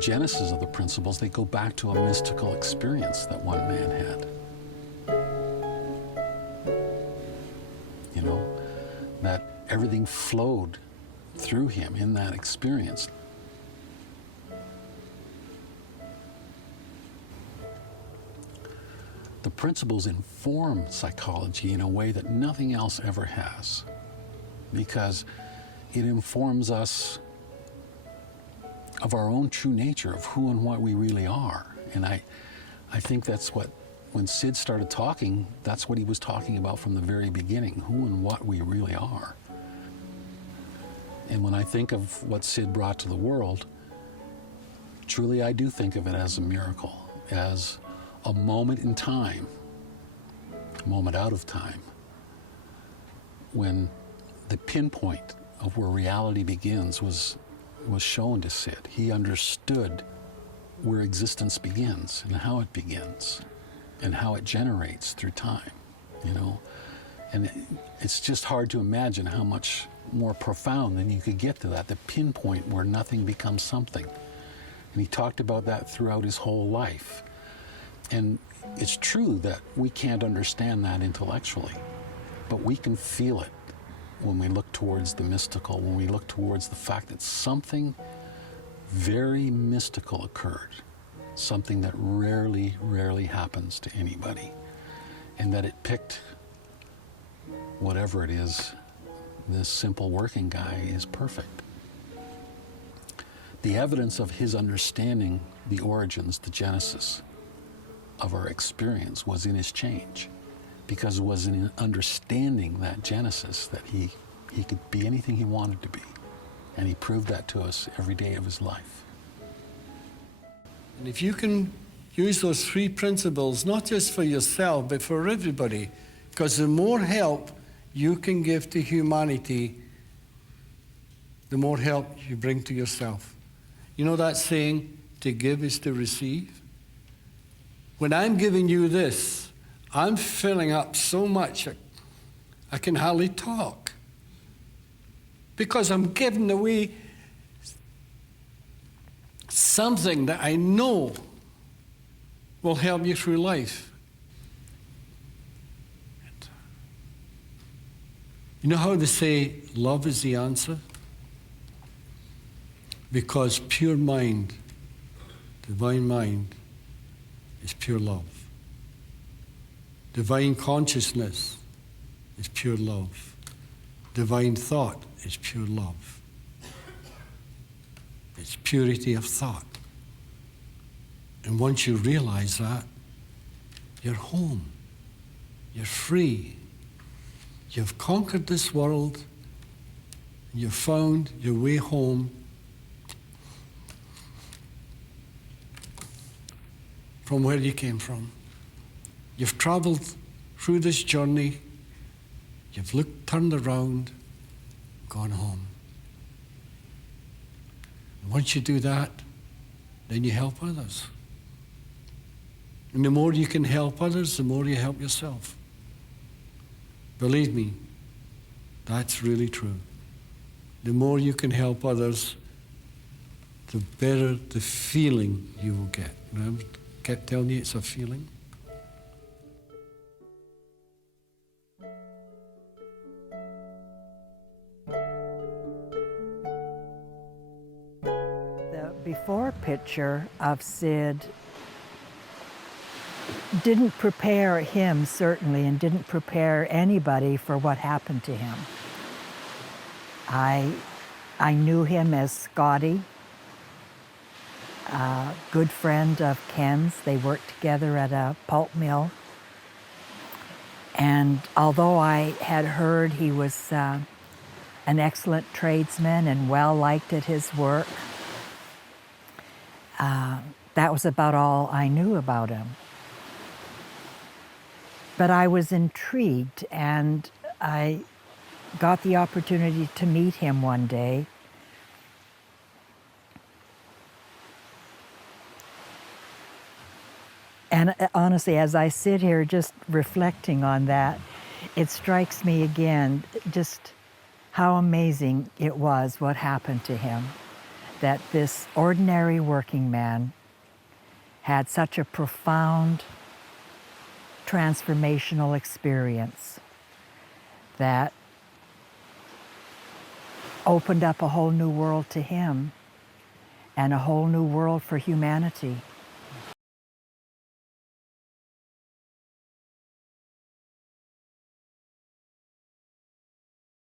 genesis of the principles, they go back to a mystical experience that one man had. You know, that everything flowed through him in that experience. The principles inform psychology in a way that nothing else ever has, because it informs us of our own true nature, of who and what we really are. And I think that's what, when Sid started talking, that's what he was talking about from the very beginning, who and what we really are. And when I think of what Sid brought to the world, truly I do think of it as a miracle, as a moment in time, a moment out of time, when the pinpoint of where reality begins was shown to Sid. He understood where existence begins and how it begins and how it generates through time, you know? And it's just hard to imagine how much more profound than you could get to that, the pinpoint where nothing becomes something. And he talked about that throughout his whole life. And it's true that we can't understand that intellectually, but we can feel it when we look towards the mystical, when we look towards the fact that something very mystical occurred, something that rarely happens to anybody, and that it picked whatever it is, this simple working guy is perfect. The evidence of his understanding the origins, the genesis of our experience was in his change, because it was in understanding that genesis that he could be anything he wanted to be. And he proved that to us every day of his life. And if you can use those three principles, not just for yourself, but for everybody, because the more help you can give to humanity, the more help you bring to yourself. You know that saying, to give is to receive? When I'm giving you this, I'm filling up so much I can hardly talk, because I'm giving away something that I know will help you through life. You know how they say love is the answer? Because pure mind, divine mind, is pure love. Divine consciousness is pure love. Divine thought is pure love. It's purity of thought. And once you realize that, you're home. You're free. You've conquered this world. You've found your way home from where you came from. You've traveled through this journey. You've looked, turned around, gone home. And once you do that, then you help others. And the more you can help others, the more you help yourself. Believe me, that's really true. The more you can help others, the better the feeling you will get. Remember, I kept telling you it's a feeling. The before picture of Sid didn't prepare him, certainly, and didn't prepare anybody for what happened to him. I knew him as Scotty, a good friend of Ken's. They worked together at a pulp mill. And although I had heard he was an excellent tradesman and well liked at his work, that was about all I knew about him. But I was intrigued, and I got the opportunity to meet him one day. And honestly, as I sit here just reflecting on that, it strikes me again just how amazing it was what happened to him. that this ordinary working man had such a profound transformational experience that opened up a whole new world to him and a whole new world for humanity.